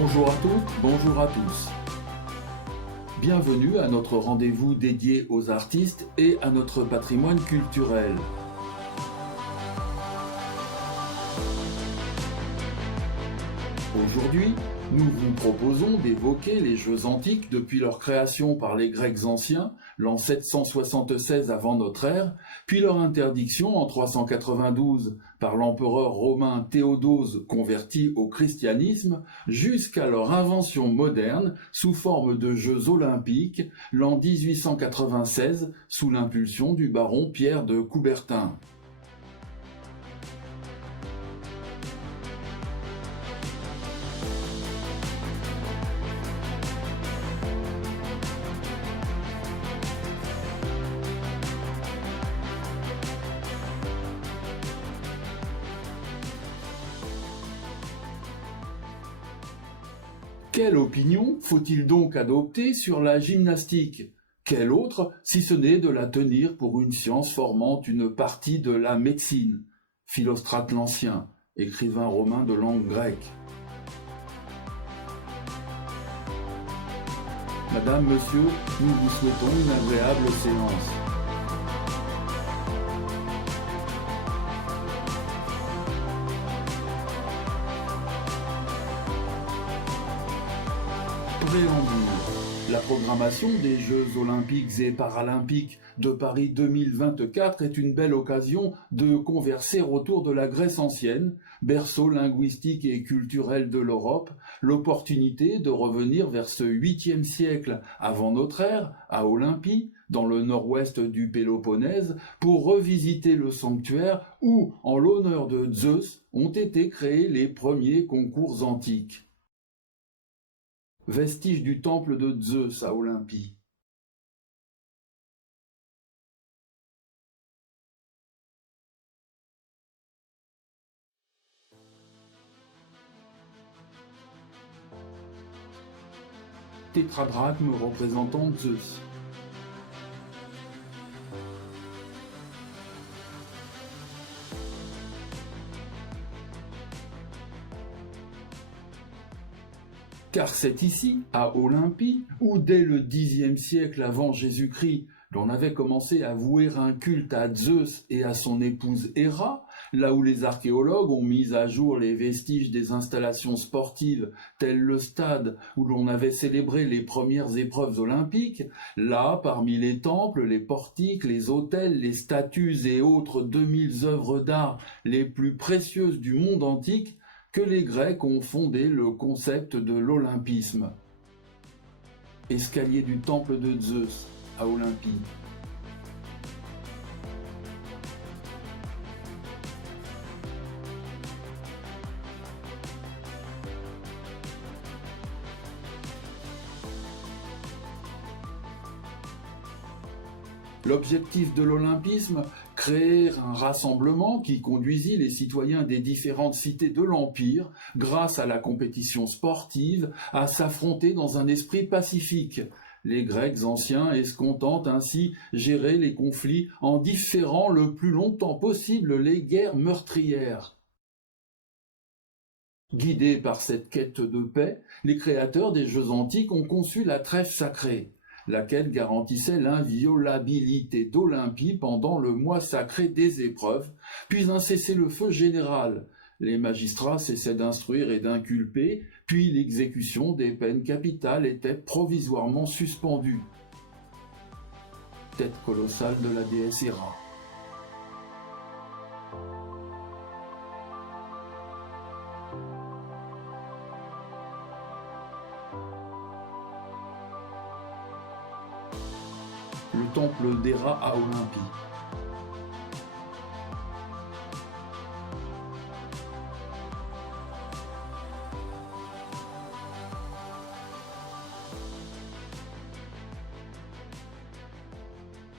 Bonjour à toutes, bonjour à tous. Bienvenue à notre rendez-vous dédié aux artistes et à notre patrimoine culturel. Aujourd'hui, nous vous proposons d'évoquer les jeux antiques depuis leur création par les Grecs anciens, l'an 776 avant notre ère, puis leur interdiction en 392 par l'empereur romain Théodose converti au christianisme, jusqu'à leur invention moderne sous forme de Jeux olympiques l'an 1896 sous l'impulsion du baron Pierre de Coubertin. Quelle opinion faut-il donc adopter sur la gymnastique? Quelle autre, si ce n'est de la tenir pour une science formant une partie de la médecine? Philostrate l'Ancien, écrivain romain de langue grecque. Madame, Monsieur, nous vous souhaitons une agréable séance. Préambule. La programmation des Jeux olympiques et paralympiques de Paris 2024 est une belle occasion de converser autour de la Grèce ancienne, berceau linguistique et culturel de l'Europe, l'opportunité de revenir vers ce 8e siècle avant notre ère, à Olympie, dans le nord-ouest du Péloponnèse, pour revisiter le sanctuaire où, en l'honneur de Zeus, ont été créés les premiers concours antiques. Vestige du temple de Zeus à Olympie. Tétradrachme représentant Zeus. Car c'est ici, à Olympie, où dès le Xe siècle avant Jésus-Christ, l'on avait commencé à vouer un culte à Zeus et à son épouse Héra, là où les archéologues ont mis à jour les vestiges des installations sportives, telles le stade où l'on avait célébré les premières épreuves olympiques, là, parmi les temples, les portiques, les autels, les statues et autres 2000 œuvres d'art les plus précieuses du monde antique, que les Grecs ont fondé le concept de l'olympisme. Escalier du temple de Zeus à Olympie. L'objectif de l'olympisme, créer un rassemblement qui conduisit les citoyens des différentes cités de l'Empire, grâce à la compétition sportive, à s'affronter dans un esprit pacifique. Les Grecs anciens escomptant ainsi gérer les conflits en différant le plus longtemps possible les guerres meurtrières. Guidés par cette quête de paix, les créateurs des Jeux antiques ont conçu la trêve sacrée, laquelle garantissait l'inviolabilité d'Olympie pendant le mois sacré des épreuves, puis un cessez-le-feu général. Les magistrats cessaient d'instruire et d'inculper, puis l'exécution des peines capitales était provisoirement suspendue. Tête colossale de la déesse Héra. le temple d'Héra à Olympie.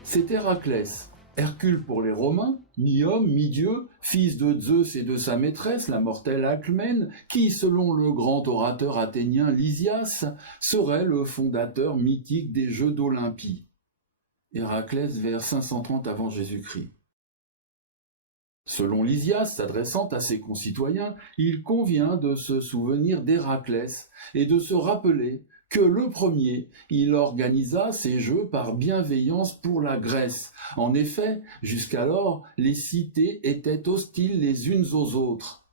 C'est Héraclès, Hercule pour les Romains, mi-homme, mi-dieu, fils de Zeus et de sa maîtresse, la mortelle Alcmène, qui, selon le grand orateur athénien Lysias, serait le fondateur mythique des Jeux d'Olympie. Héraclès vers 530 avant Jésus-Christ. Selon Lysias, s'adressant à ses concitoyens, il convient de se souvenir d'Héraclès et de se rappeler que le premier, il organisa ces jeux par bienveillance pour la Grèce. En effet, jusqu'alors, les cités étaient hostiles les unes aux autres.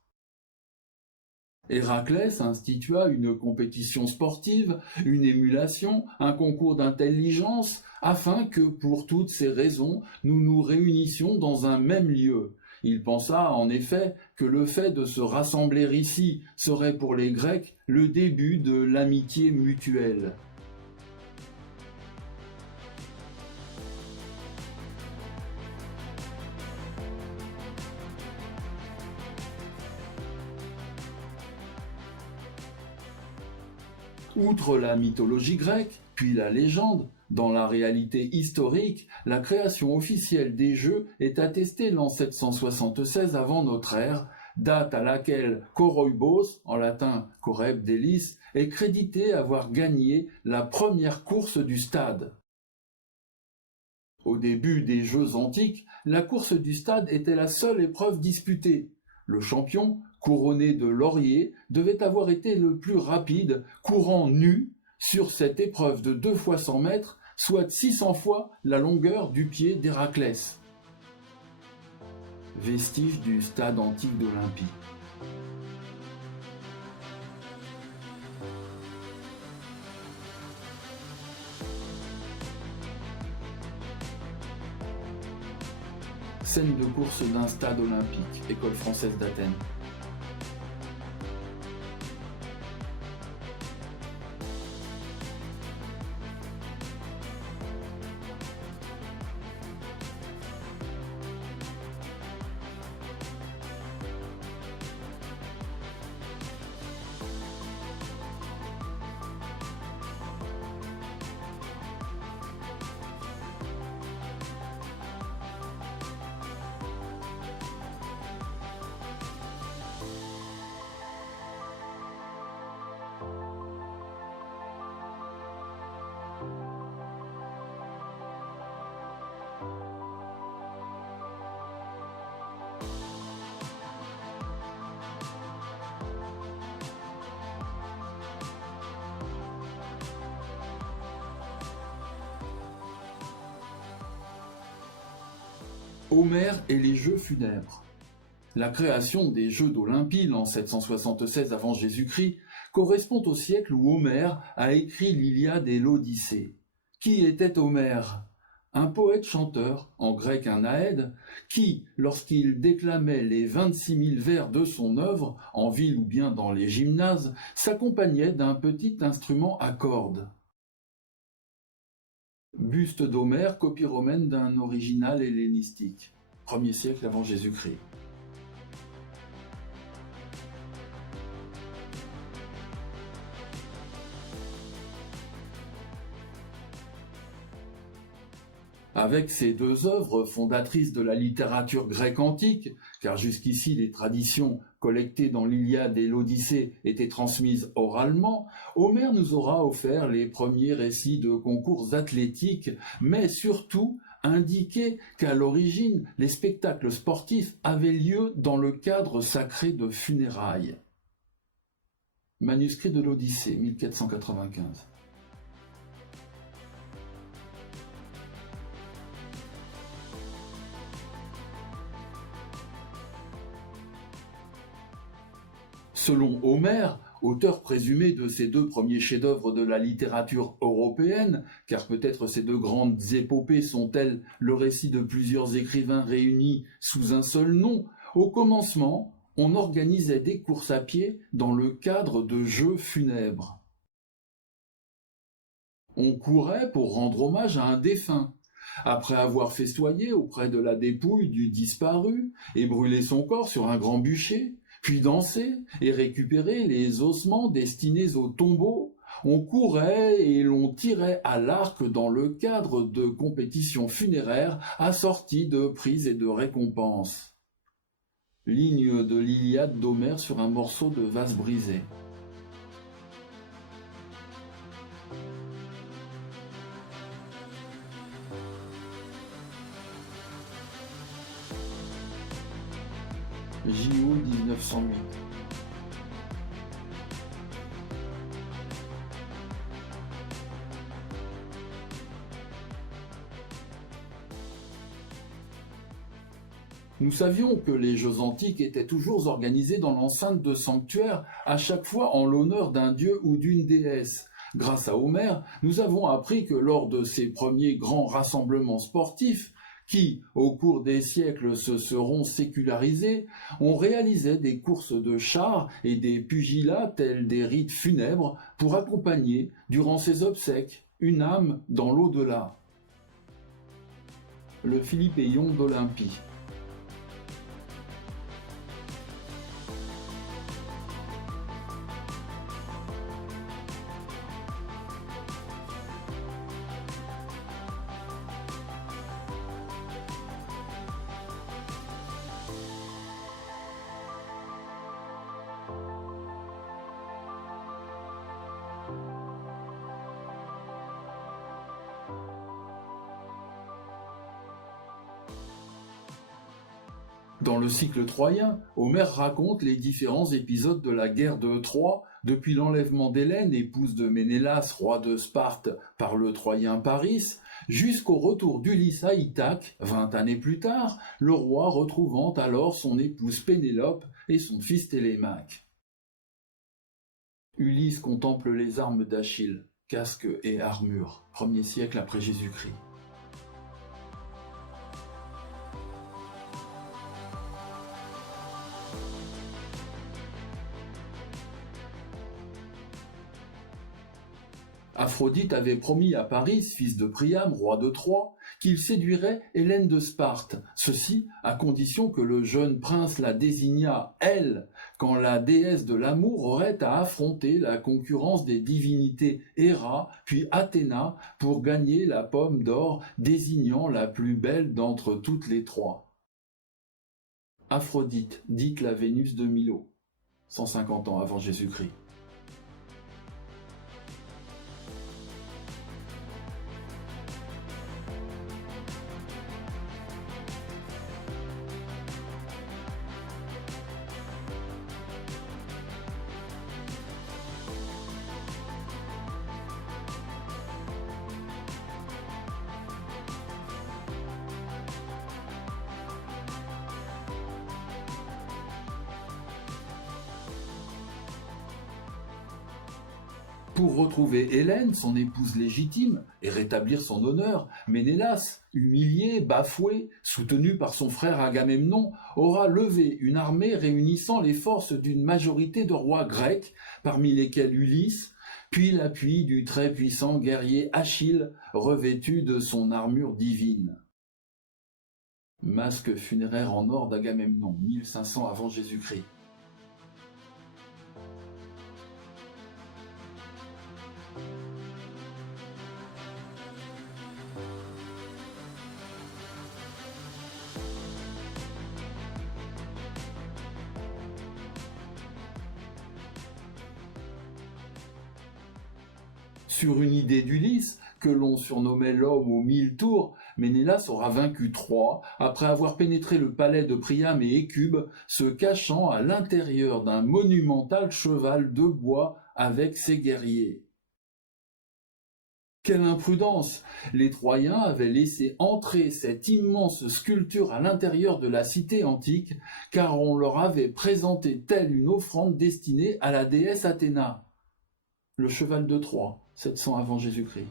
Héraclès institua une compétition sportive, une émulation, un concours d'intelligence, afin que, pour toutes ces raisons, nous nous réunissions dans un même lieu. Il pensa, en effet, que le fait de se rassembler ici serait pour les Grecs le début de l'amitié mutuelle. Outre la mythologie grecque, puis la légende, dans la réalité historique, la création officielle des Jeux est attestée l'an 776 avant notre ère, date à laquelle Coroibos, en latin Coreb Delis, est crédité avoir gagné la première course du stade. Au début des Jeux antiques, la course du stade était la seule épreuve disputée. Le champion, couronné de lauriers, devait avoir été le plus rapide, courant nu, sur cette épreuve de 2 fois 100 mètres, soit 600 fois la longueur du pied d'Héraclès. Vestige du stade antique d'Olympie. Scène de course d'un stade olympique, École française d'Athènes. Homère et les Jeux funèbres. La création des Jeux d'Olympie l'an 776 avant Jésus-Christ correspond au siècle où Homère a écrit l'Iliade et l'Odyssée. Qui était Homère ? Un poète-chanteur, en grec un aède, qui, lorsqu'il déclamait les 26 000 vers de son œuvre, en ville ou bien dans les gymnases, s'accompagnait d'un petit instrument à cordes. Buste d'Homère, copie romaine d'un original hellénistique, 1er siècle avant Jésus-Christ. Avec ces deux œuvres fondatrices de la littérature grecque antique, car jusqu'ici les traditions collectées dans l'Iliade et l'Odyssée étaient transmises oralement, Homère nous aura offert les premiers récits de concours athlétiques, mais surtout indiqué qu'à l'origine, les spectacles sportifs avaient lieu dans le cadre sacré de funérailles. Manuscrit de l'Odyssée, 1495. Selon Homère, auteur présumé de ces deux premiers chefs-d'œuvre de la littérature européenne, car peut-être ces deux grandes épopées sont-elles le récit de plusieurs écrivains réunis sous un seul nom, au commencement, on organisait des courses à pied dans le cadre de jeux funèbres. On courait pour rendre hommage à un défunt. après avoir festoyé auprès de la dépouille du disparu et brûlé son corps sur un grand bûcher, puis dansé et récupéré les ossements destinés au tombeau, on courait et l'on tirait à l'arc dans le cadre de compétitions funéraires assorties de prix et de récompenses. Ligne de l'Iliade d'Homère sur un morceau de vase brisé. J.O. 1908. Nous savions que les Jeux antiques étaient toujours organisés dans l'enceinte de sanctuaires, à chaque fois en l'honneur d'un dieu ou d'une déesse. Grâce à Homère, nous avons appris que lors de ces premiers grands rassemblements sportifs, qui, au cours des siècles, se seront sécularisés, on réalisait des courses de chars et des pugilats tels des rites funèbres pour accompagner, durant ces obsèques, une âme dans l'au-delà. Le Philippéion d'Olympie. Dans le cycle troyen, Homère raconte les différents épisodes de la guerre de Troie, depuis l'enlèvement d'Hélène, épouse de Ménélas, roi de Sparte, par le Troyen Paris, jusqu'au retour d'Ulysse à Ithaque, 20 années plus tard, le roi retrouvant alors son épouse Pénélope et son fils Télémaque. Ulysse contemple les armes d'Achille, casque et armure, 1er siècle après Jésus-Christ. Aphrodite avait promis à Paris, fils de Priam, roi de Troie, qu'il séduirait Hélène de Sparte, ceci à condition que le jeune prince la désignât, elle, quand la déesse de l'amour aurait à affronter la concurrence des divinités Héra puis Athéna pour gagner la pomme d'or désignant la plus belle d'entre toutes les trois. Aphrodite, dite la Vénus de Milo, 150 ans avant Jésus-Christ. Pour retrouver Hélène, son épouse légitime, et rétablir son honneur, Ménélas, humilié, bafoué, soutenu par son frère Agamemnon, aura levé une armée réunissant les forces d'une majorité de rois grecs, parmi lesquels Ulysse, puis l'appui du très puissant guerrier Achille, revêtu de son armure divine. Masque funéraire en or d'Agamemnon, 1500 avant Jésus-Christ. Sur une idée d'Ulysse, que l'on surnommait l'homme aux 1000 tours, Ménélas aura vaincu Troie après avoir pénétré le palais de Priam et Hécube, se cachant à l'intérieur d'un monumental cheval de bois avec ses guerriers. Quelle imprudence! Les Troyens avaient laissé entrer cette immense sculpture à l'intérieur de la cité antique, car on leur avait présenté telle une offrande destinée à la déesse Athéna. Le cheval de Troie, 700 avant Jésus-Christ.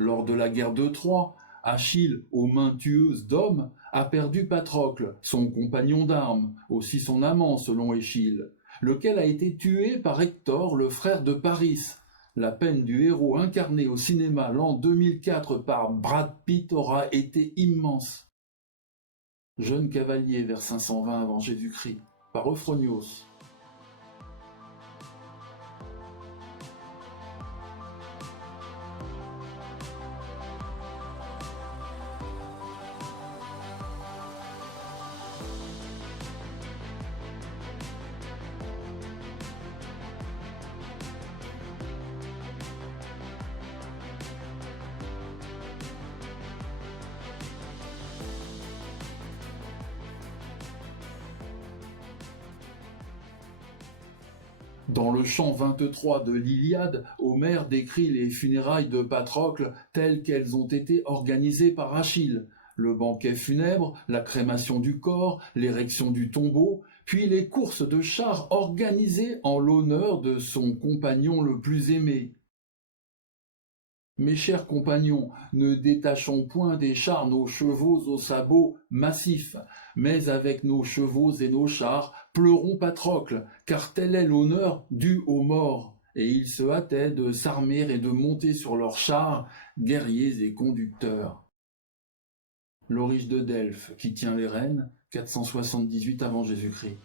Lors de la guerre de Troie, Achille, aux mains tueuses d'hommes, a perdu Patrocle, son compagnon d'armes, aussi son amant selon Échille, lequel a été tué par Hector, le frère de Paris. La peine du héros incarné au cinéma l'an 2004 par Brad Pitt aura été immense. Jeune cavalier vers 520 avant Jésus-Christ, par Euphronios. Dans le chant 23 de l'Iliade, Homère décrit les funérailles de Patrocle telles qu'elles ont été organisées par Achille. Le banquet funèbre, la crémation du corps, l'érection du tombeau, puis les courses de chars organisées en l'honneur de son compagnon le plus aimé. Mes chers compagnons, ne détachons point des chars nos chevaux aux sabots massifs, mais avec nos chevaux et nos chars, pleurons Patrocle, car tel est l'honneur dû aux morts. Et ils se hâtaient de s'armer et de monter sur leurs chars, guerriers et conducteurs. L'Oriche de Delphes, qui tient les rênes, 478 avant Jésus-Christ.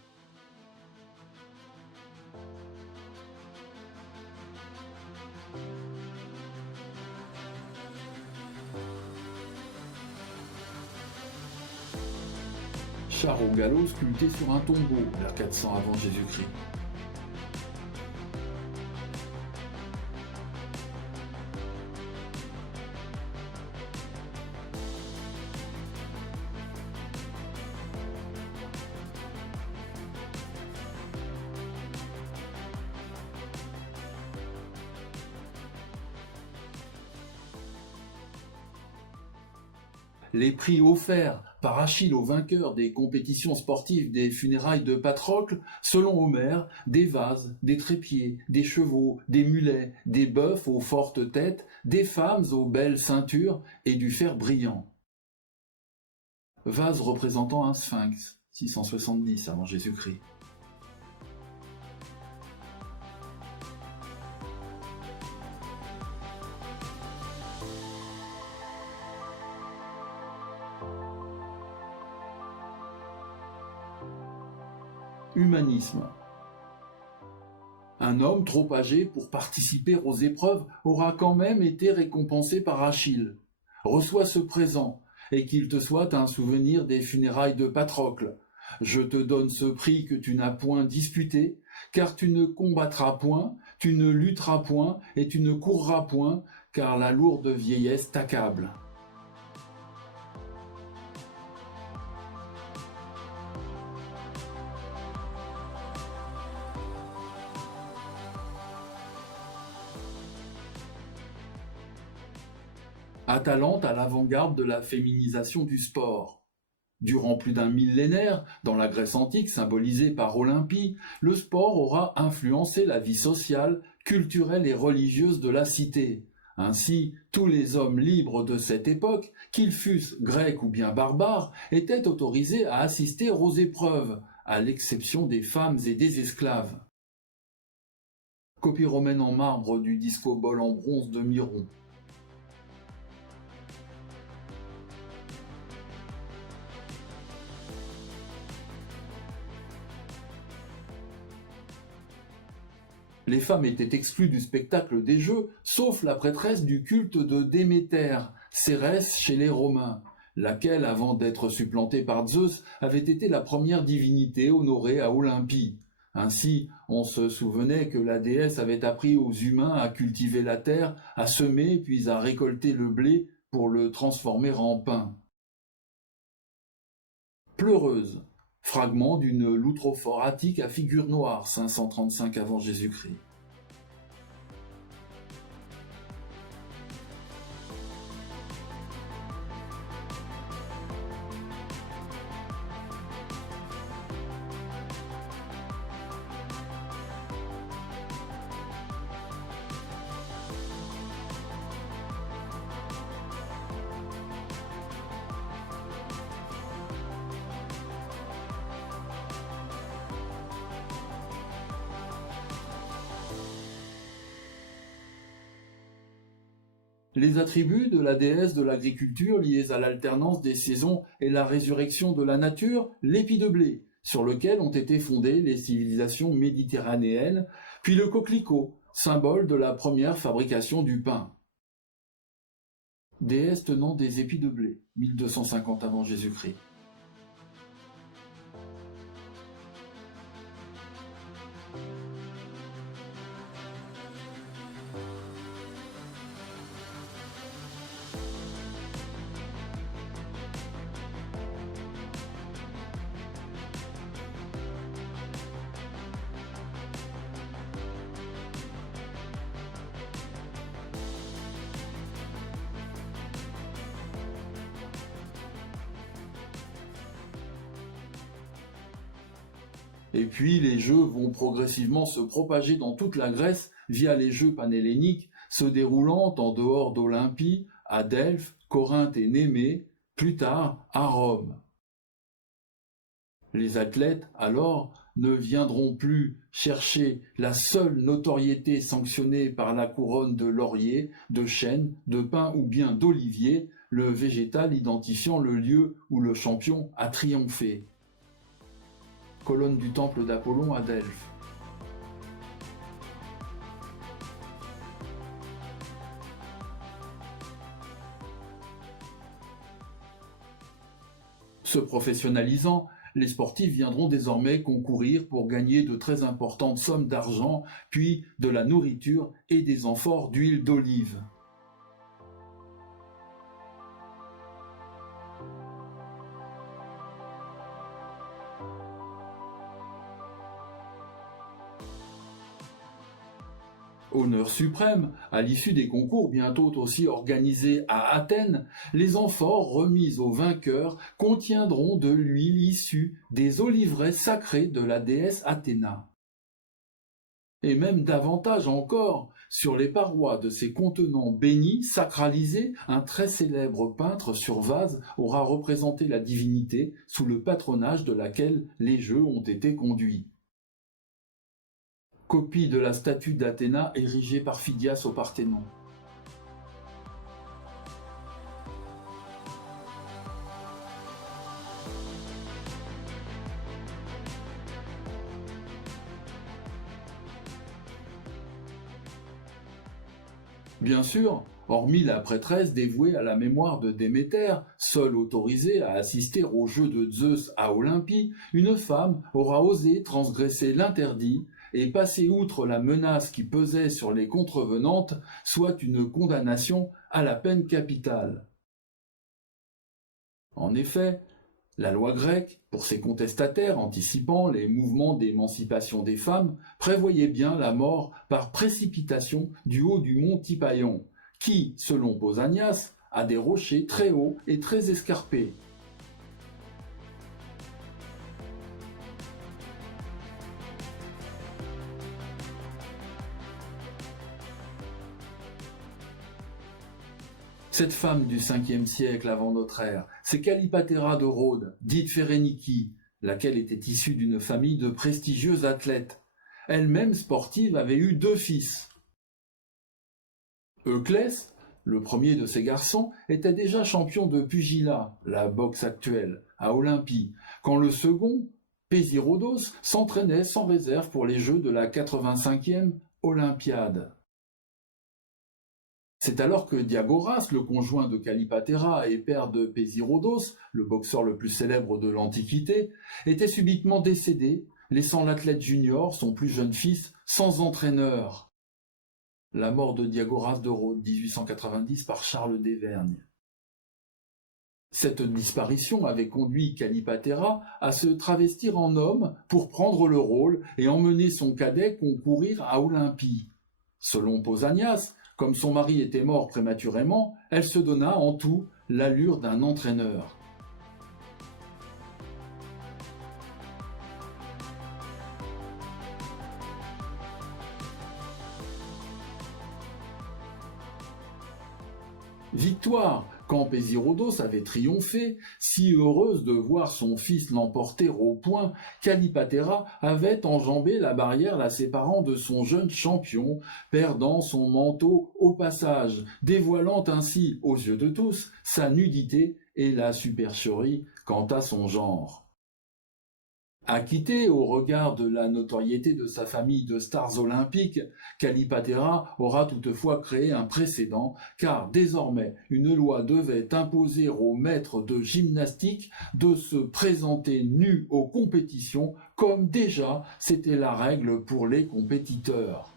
Char au galop sculpté sur un tombeau, vers 400 avant Jésus-Christ. Les prix offerts par Achille aux vainqueurs des compétitions sportives des funérailles de Patrocle, selon Homère, des vases, des trépieds, des chevaux, des mulets, des bœufs aux fortes têtes, des femmes aux belles ceintures et du fer brillant. Vase représentant un sphinx, 670 avant Jésus-Christ. Humanisme. Un homme trop âgé pour participer aux épreuves aura quand même été récompensé par Achille. Reçois ce présent, et qu'il te soit un souvenir des funérailles de Patrocle. Je te donne ce prix que tu n'as point disputé, car tu ne combattras point, tu ne lutteras point, et tu ne courras point, car la lourde vieillesse t'accable. Atalante à l'avant-garde de la féminisation du sport. Durant plus d'un millénaire, dans la Grèce antique symbolisée par Olympie, le sport aura influencé la vie sociale, culturelle et religieuse de la cité. Ainsi, tous les hommes libres de cette époque, qu'ils fussent grecs ou bien barbares, étaient autorisés à assister aux épreuves, à l'exception des femmes et des esclaves. Copie romaine en marbre du discobole en bronze de Miron. Les femmes étaient exclues du spectacle des jeux, sauf la prêtresse du culte de Déméter, Cérès chez les Romains, laquelle, avant d'être supplantée par Zeus, avait été la première divinité honorée à Olympie. Ainsi, on se souvenait que la déesse avait appris aux humains à cultiver la terre, à semer puis à récolter le blé pour le transformer en pain. Pleureuse. Fragment d'une loutrophore attique à figure noire, 535 avant Jésus-Christ. Les attributs de la déesse de l'agriculture liés à l'alternance des saisons et la résurrection de la nature, l'épi de blé, sur lequel ont été fondées les civilisations méditerranéennes, puis le coquelicot, symbole de la première fabrication du pain. Déesse tenant des épis de blé, 1250 avant Jésus-Christ. Et puis les jeux vont progressivement se propager dans toute la Grèce via les jeux panhelléniques se déroulant en dehors d'Olympie, à Delphes, Corinthe et Némée, plus tard à Rome. Les athlètes, alors, ne viendront plus chercher la seule notoriété sanctionnée par la couronne de laurier, de chêne, de pin ou bien d'olivier, le végétal identifiant le lieu où le champion a triomphé. Colonne du temple d'Apollon à Delphes. Se professionnalisant, les sportifs viendront désormais concourir pour gagner de très importantes sommes d'argent, puis de la nourriture et des amphores d'huile d'olive. Honneur suprême, à l'issue des concours bientôt aussi organisés à Athènes, les amphores remises aux vainqueurs contiendront de l'huile issue des oliveraies sacrées de la déesse Athéna. Et même davantage encore, sur les parois de ces contenants bénis, sacralisés, un très célèbre peintre sur vase aura représenté la divinité sous le patronage de laquelle les jeux ont été conduits. Copie de la statue d'Athéna érigée par Phidias au Parthénon. Bien sûr, hormis la prêtresse dévouée à la mémoire de Déméter, seule autorisée à assister aux jeux de Zeus à Olympie, une femme aura osé transgresser l'interdit et passer outre la menace qui pesait sur les contrevenantes, soit une condamnation à la peine capitale. En effet, la loi grecque, pour ses contestataires anticipant les mouvements d'émancipation des femmes, prévoyait bien la mort par précipitation du haut du mont Typaïon, qui, selon Pausanias, a des rochers très hauts et très escarpés. Cette femme du 5e siècle avant notre ère, c'est Calipatera de Rhodes, dite Phérénikie, laquelle était issue d'une famille de prestigieux athlètes. Elle-même sportive avait eu 2 fils. Euclès, le premier de ses garçons, était déjà champion de pugilat, la boxe actuelle, à Olympie, quand le second, Pésirodos, s'entraînait sans réserve pour les Jeux de la 85e Olympiade. C'est alors que Diagoras, le conjoint de Calipatera et père de Pésirodos, le boxeur le plus célèbre de l'Antiquité, était subitement décédé, laissant l'athlète junior, son plus jeune fils, sans entraîneur. La mort de Diagoras de Rhodes, 1890, par Charles d'Evergne. Cette disparition avait conduit Calipatera à se travestir en homme pour prendre le rôle et emmener son cadet concourir à Olympie. Selon Pausanias, comme son mari était mort prématurément, elle se donna en tout l'allure d'un entraîneur. Victoire, quand Pésirodos avait triomphé, si heureuse de voir son fils l'emporter au point, qu'Alipatera avait enjambé la barrière la séparant de son jeune champion, perdant son manteau au passage, dévoilant ainsi aux yeux de tous sa nudité et la supercherie quant à son genre. Acquitté au regard de la notoriété de sa famille de stars olympiques, Kallipateira aura toutefois créé un précédent, car désormais une loi devait imposer aux maîtres de gymnastique de se présenter nus aux compétitions, comme déjà c'était la règle pour les compétiteurs.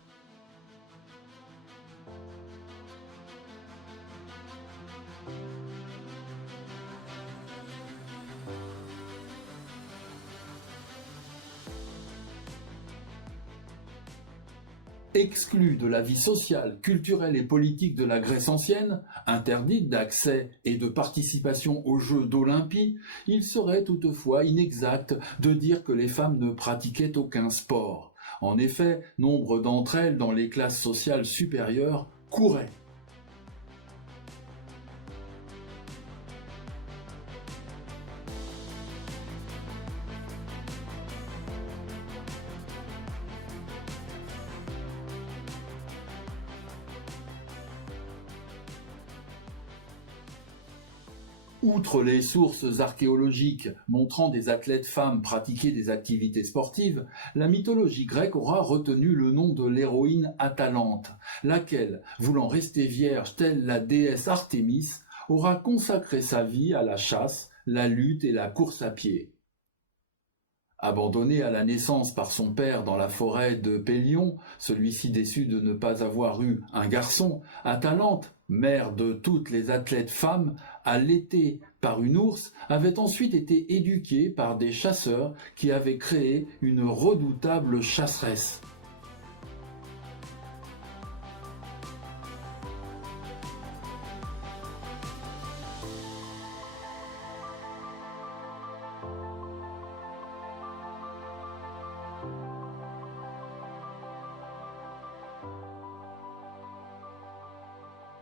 Exclus de la vie sociale, culturelle et politique de la Grèce ancienne, interdite d'accès et de participation aux Jeux d'Olympie, il serait toutefois inexact de dire que les femmes ne pratiquaient aucun sport. En effet, nombre d'entre elles, dans les classes sociales supérieures, couraient. Outre les sources archéologiques montrant des athlètes femmes pratiquer des activités sportives, la mythologie grecque aura retenu le nom de l'héroïne Atalante, laquelle, voulant rester vierge telle la déesse Artémis, aura consacré sa vie à la chasse, la lutte et la course à pied. Abandonnée à la naissance par son père dans la forêt de Pélion, celui-ci déçu de ne pas avoir eu un garçon, Atalante, mère de toutes les athlètes femmes, allaitée par une ours, avait ensuite été éduquée par des chasseurs qui avaient créé une redoutable chasseresse.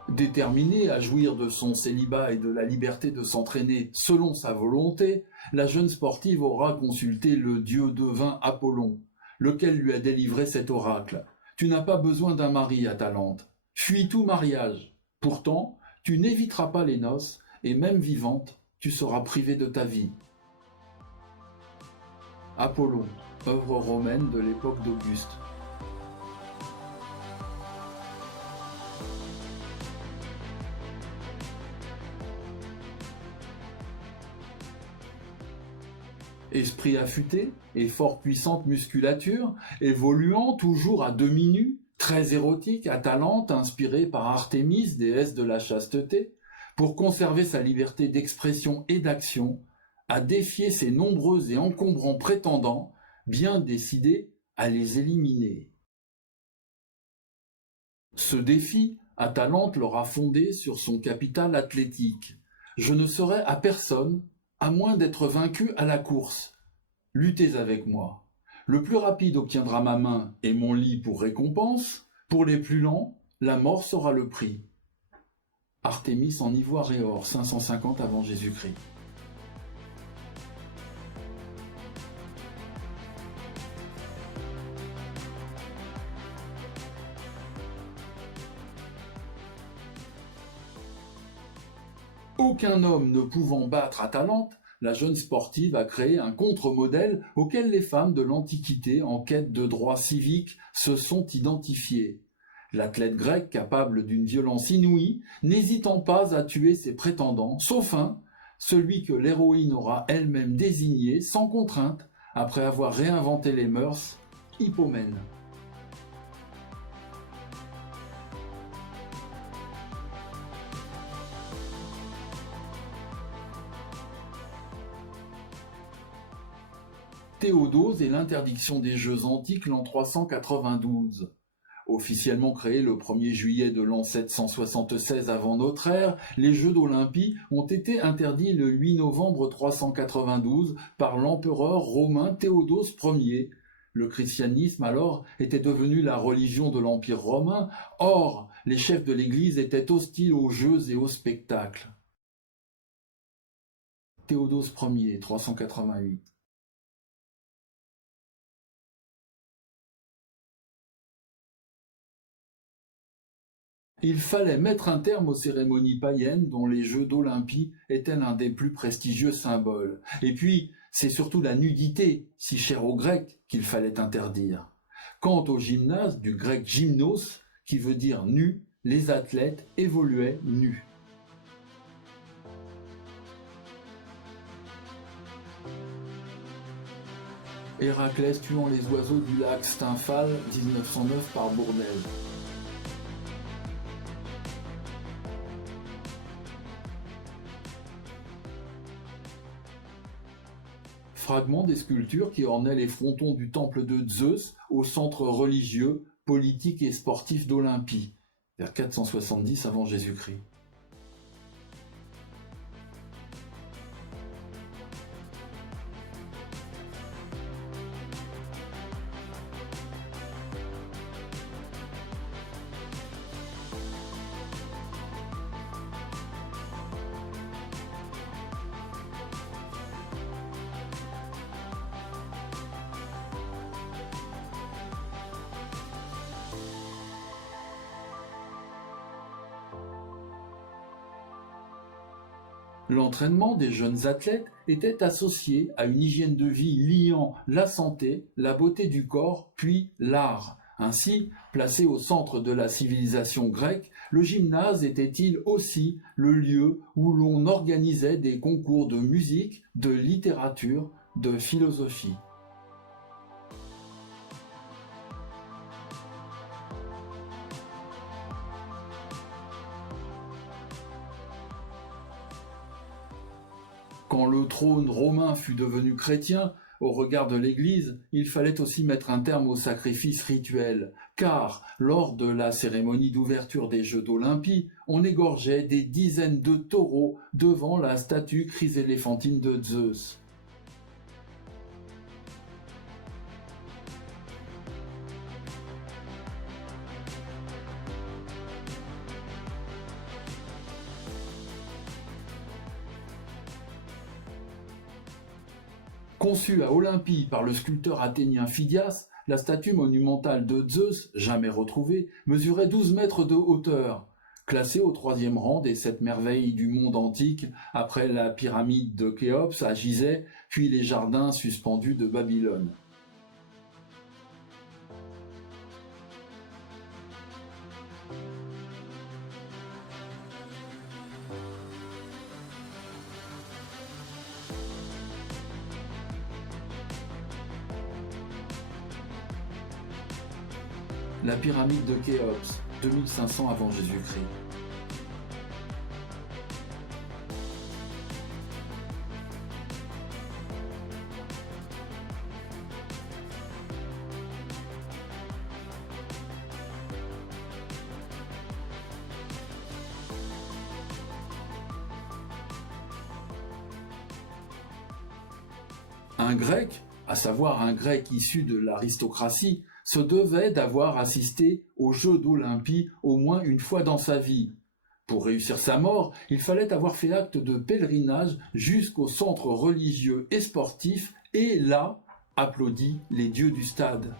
Déterminée à jouir de son célibat et de la liberté de s'entraîner selon sa volonté, la jeune sportive aura consulté le dieu devin Apollon, lequel lui a délivré cet oracle. Tu n'as pas besoin d'un mari, Atalante. Fuis tout mariage. Pourtant, tu n'éviteras pas les noces, et même vivante, tu seras privée de ta vie. Apollon, œuvre romaine de l'époque d'Auguste. Esprit affûté et fort puissante musculature, évoluant toujours à demi nu, très érotique, Atalante, inspirée par Artémis, déesse de la chasteté, pour conserver sa liberté d'expression et d'action, a défié ses nombreux et encombrants prétendants, bien décidés à les éliminer. Ce défi, Atalante l'aura fondé sur son capital athlétique. Je ne serai à personne à moins d'être vaincu à la course. Luttez avec moi. Le plus rapide obtiendra ma main et mon lit pour récompense. Pour les plus lents, la mort sera le prix. Artémis en ivoire et or, 550 avant Jésus-Christ. Aucun homme ne pouvant battre Atalante, la jeune sportive a créé un contre-modèle auquel les femmes de l'Antiquité en quête de droits civiques se sont identifiées. L'athlète grec capable d'une violence inouïe, n'hésitant pas à tuer ses prétendants, sauf un, celui que l'héroïne aura elle-même désigné sans contrainte après avoir réinventé les mœurs, Hippomène. Théodose et l'interdiction des Jeux antiques l'an 392. Officiellement créés le 1er juillet de l'an 776 avant notre ère, les Jeux d'Olympie ont été interdits le 8 novembre 392 par l'empereur romain Théodose Ier. Le christianisme alors était devenu la religion de l'Empire romain, or les chefs de l'Église étaient hostiles aux jeux et aux spectacles. Théodose Ier, 388. Il fallait mettre un terme aux cérémonies païennes dont les Jeux d'Olympie étaient l'un des plus prestigieux symboles. Et puis, c'est surtout la nudité, si chère aux Grecs, qu'il fallait interdire. Quant au gymnase, du grec gymnos, qui veut dire nu, les athlètes évoluaient nus. Héraclès tuant les oiseaux du lac Stymphale, 1909 par Bournel. Fragments des sculptures qui ornaient les frontons du temple de Zeus au centre religieux, politique et sportif d'Olympie, vers 470 avant Jésus-Christ. L'entraînement des jeunes athlètes était associé à une hygiène de vie liant la santé, la beauté du corps, puis l'art. Ainsi, placé au centre de la civilisation grecque, le gymnase était-il aussi le lieu où l'on organisait des concours de musique, de littérature, de philosophie. Quand le trône romain fut devenu chrétien, au regard de l'Église, il fallait aussi mettre un terme aux sacrifices rituels, car lors de la cérémonie d'ouverture des Jeux d'Olympie, on égorgeait des dizaines de taureaux devant la statue chryséléphantine de Zeus. Conçue à Olympie par le sculpteur athénien Phidias, la statue monumentale de Zeus, jamais retrouvée, mesurait 12 mètres de hauteur. Classée au 3e rang des 7 merveilles du monde antique, après la pyramide de Khéops à Gizeh, puis les jardins suspendus de Babylone. La pyramide de Khéops, 2500 avant Jésus-Christ. Un grec, à savoir un grec issu de l'aristocratie, se devait d'avoir assisté aux Jeux d'Olympie au moins une fois dans sa vie. Pour réussir sa mort, il fallait avoir fait acte de pèlerinage jusqu'au centre religieux et sportif et là, applaudi les dieux du stade.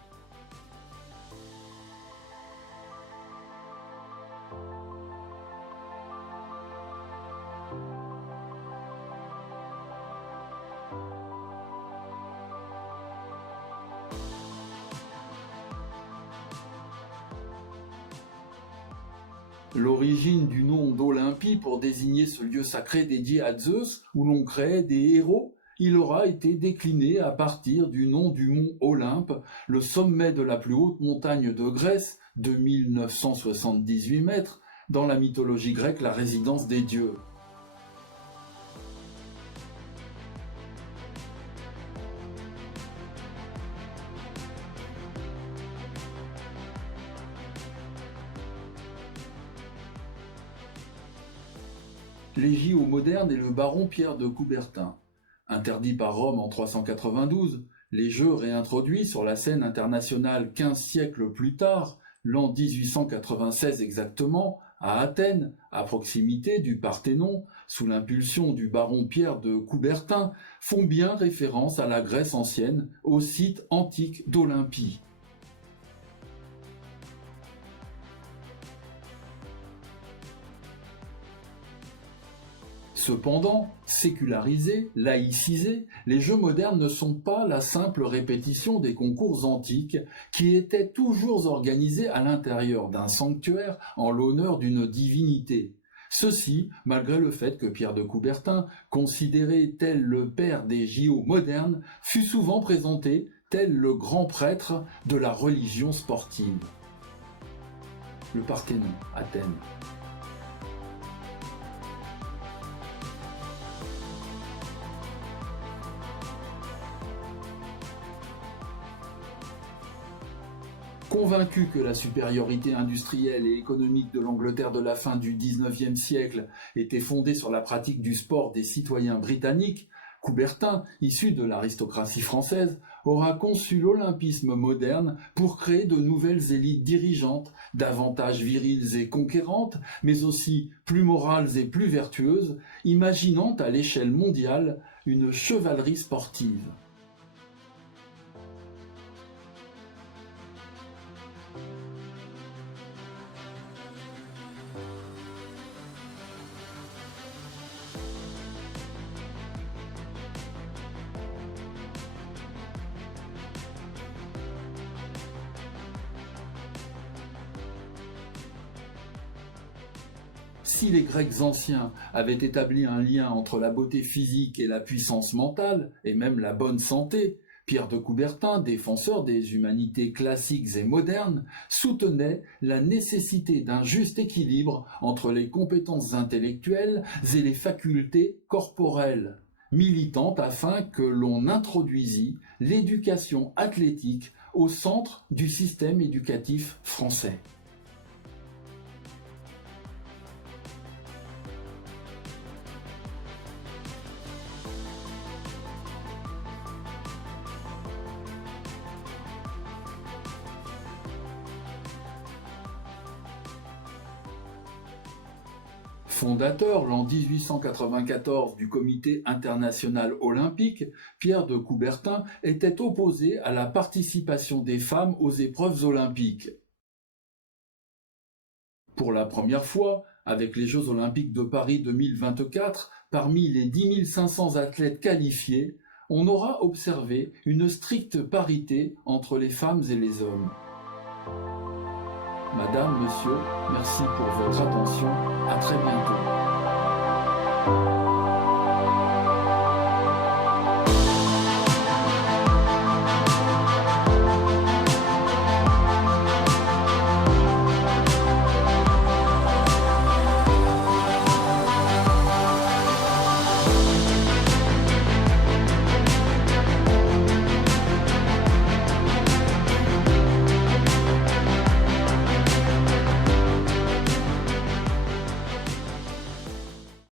L'origine du nom d'Olympie pour désigner ce lieu sacré dédié à Zeus, où l'on créait des héros, il aura été décliné à partir du nom du mont Olympe, le sommet de la plus haute montagne de Grèce, de 1978 mètres, dans la mythologie grecque la résidence des dieux. Les JO modernes et le baron Pierre de Coubertin. Interdits par Rome en 392, les Jeux réintroduits sur la scène internationale 15 siècles plus tard, l'an 1896 exactement, à Athènes, à proximité du Parthénon, sous l'impulsion du baron Pierre de Coubertin, font bien référence à la Grèce ancienne, au site antique d'Olympie. Cependant, sécularisés, laïcisés, les jeux modernes ne sont pas la simple répétition des concours antiques qui étaient toujours organisés à l'intérieur d'un sanctuaire en l'honneur d'une divinité. Ceci, malgré le fait que Pierre de Coubertin, considéré tel le père des JO modernes, fut souvent présenté tel le grand prêtre de la religion sportive. Le Parthénon, Athènes. Convaincu que la supériorité industrielle et économique de l'Angleterre de la fin du XIXe siècle était fondée sur la pratique du sport des citoyens britanniques, Coubertin, issu de l'aristocratie française, aura conçu l'olympisme moderne pour créer de nouvelles élites dirigeantes, davantage viriles et conquérantes, mais aussi plus morales et plus vertueuses, imaginant à l'échelle mondiale une chevalerie sportive. Si les Grecs anciens avaient établi un lien entre la beauté physique et la puissance mentale, et même la bonne santé, Pierre de Coubertin, défenseur des humanités classiques et modernes, soutenait la nécessité d'un juste équilibre entre les compétences intellectuelles et les facultés corporelles, militant afin que l'on introduisit l'éducation athlétique au centre du système éducatif français. Fondateur l'an 1894 du Comité international olympique, Pierre de Coubertin était opposé à la participation des femmes aux épreuves olympiques. Pour la première fois, avec les Jeux olympiques de Paris 2024, parmi les 10 500 athlètes qualifiés, on aura observé une stricte parité entre les femmes et les hommes. Madame, Monsieur, merci pour votre attention. À très bientôt.